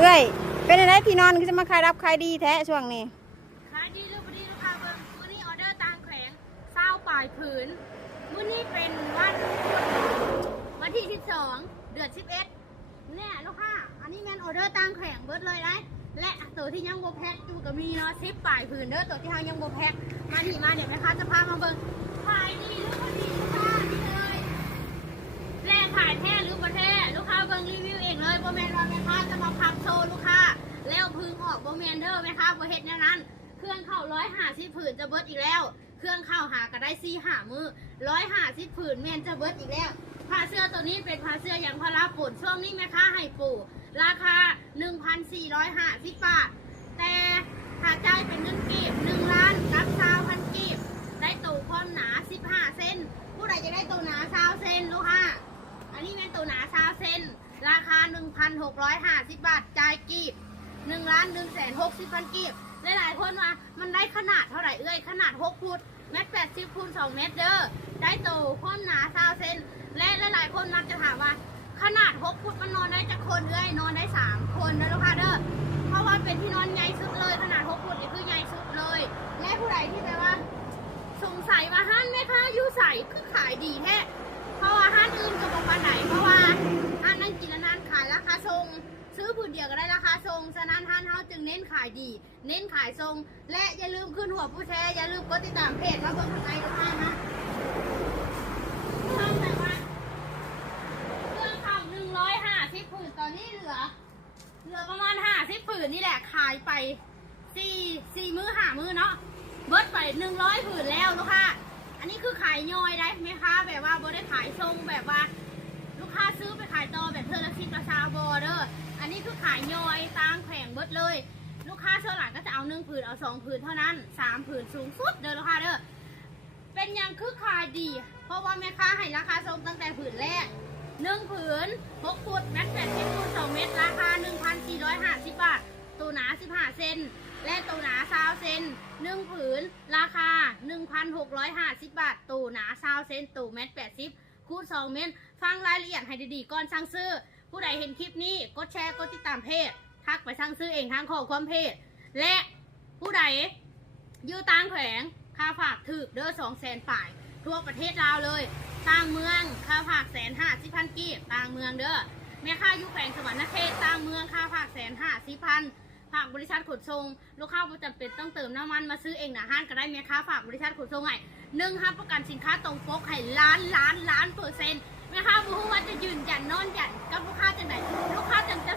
เอ้ยเป็นอะไรที่นอนก็จะมาขายรับขายดีแท้ช่วงนี้ขายดีหรือบ่ดีลูกค้าเบิ่งมื้อนี้ออเดอร์ตามแขวง20ปลายผืนมื้อนี้เป็นวันที่12เดือน11เนี่ยลูกค้าอันนี้แม่นออเดอร์ตามแขวงเบิดเลยนะและตัวที่ยังบ่แพ็คอยู่ก็มีเนาะ10ปลายผืนเด้อตัวที่เฮายังบ่แพ็คมานี่มาเนี่ยแม่ค้าจะพามาเบิ่งขายดีหรือบ่ดีลูกค้านี่เลยแลขายแท้หรือบ่แท้ลูกค้าเบิ่งรีวิวเองเลยบ่แม่นว่าแม่ค้าจะมาพับโชว์ลูกค้าแล้วพึ่งออกบ่แม่นเด้อแม่ค้าบ่เฮ็ดแนวนั้นเครื่องเข้า150ผืนจะเบิดอีกแล้วเครื่องเข้าหาก็ได้4-5มื้อ150ผืนแม่นจะเบิดอีกแล้วผ้าเสื้อตัวนี้เป็นผ้าเสื้อยางพาราป่นช่วงนี้แม่ค้าให้ปู่ราคา 1,450 บาทแต่ถ้าจ่ายเป็นเงินกีบ1ล้านกับ20,000กีบได้ตู้ความหนา15เซนผู้ใดจะได้ตู้หนา20เซนลูกค้าอันนี้แม่นตู้หนา20เซนราคา 1,650 บาทจ่ายกีบ1,160,000กีบหลายๆคนว่ามันได้ขนาดเท่าไหร่เอ้ยขนาด6ฟุตเมตร80คูณ2เมตรเด้อได้โตความหนา20เซนและหลายๆคนมักจะถามว่าขนาด6ฟุตมันนอนได้จักคนเอ้ยนอนได้3คนนะลูกค้าเด้อเพราะว่าเป็นที่นอนใหญ่สุดเลยขนาด6ฟุตนี่คือใหญ่สุดเลยและผู้ใดที่แบบว่าสงสัยว่าห้านแม่ค้าอยู่ใส่คือขายดีแท้เพราะว่าห้านอื่นก็บอกว่าไหนเพราะว่าห้านนั่งกินนานขายราคาทรงซื้อผืนเดียวก็ได้ราคาทรงฉะนั้นท่านเฮาจึงเน้นขายดีเน้นขายทรงและอย่าลืมขึ้นหัวผู้แชร์อย่าลืมกดติดตามเพจมาเบิ่งข้างในทุกท่านนะเครื่องแบบว่าเครื่องทำ150ผืนตอนนี้เหลือประมาณ50ผืนนี่แหละขายไป4มื้อ5มื้อเนาะเบิดไป100ผืนแล้วลูกค้าอันนี้คือขายย่อยได้ไหมคะแบบว่าบ่ได้ขายทรงแบบว่าลูกค้าซื้อไปขายต่อแบบเธอละ10 ราคาบอเด้ออันนี้คือขายย่อยตามแขวงเบิดเลยลูกค้าเท่าหลังก็จะเอา1ผืนเอา2ผืนเท่านั้น3ผืนสูงสุดเด้อลูกค้าเด้อเป็นยังคือขายดีเพราะว่าแม่ค้าให้ราคาทรงตั้งแต่ผืนแรก1ผืน6ฟุตแม็กซ์80คูณ2เมตรราคา 1,450 บาทตัวหนา15เซนและตัวหนา20เซน1ผืนราคา 1,650 บาทตัวหนา20เซนตัวเมตร80คูณ2เมตรฟังรายละเอียดให้ดีๆก่อนสั่งซื้อผู้ใดเห็นคลิปนี้กดแชร์กดติดตามเพจทักไปสั่งซื้อเองทางข้อความเพจและผู้ใดอยู่ต่างแขวงค่าฝากถึกเด้อ200,000 ฝ่ายทั่วประเทศลาวเลยต่างเมืองค่าฝาก150,000 กีบต่างเมืองเด้อแม่ค่าอยู่แขวงสวรรณเขตต่างเมืองค่าฝาก150,000ฝากบริษัทขนส่งลูกค้าประจำเป็นต้องเติมน้ำมันมาซื้อเองนะห้านก็ได้แม่ค้าฝากบริษัทขนส่งให้1ประกันสินค้าตรงปกให้ล้าน%แม่ค้าบูฮู้ว่าจะยืนยันนอนยันกับลูกค้าจังไหนลูกค้าจังจะ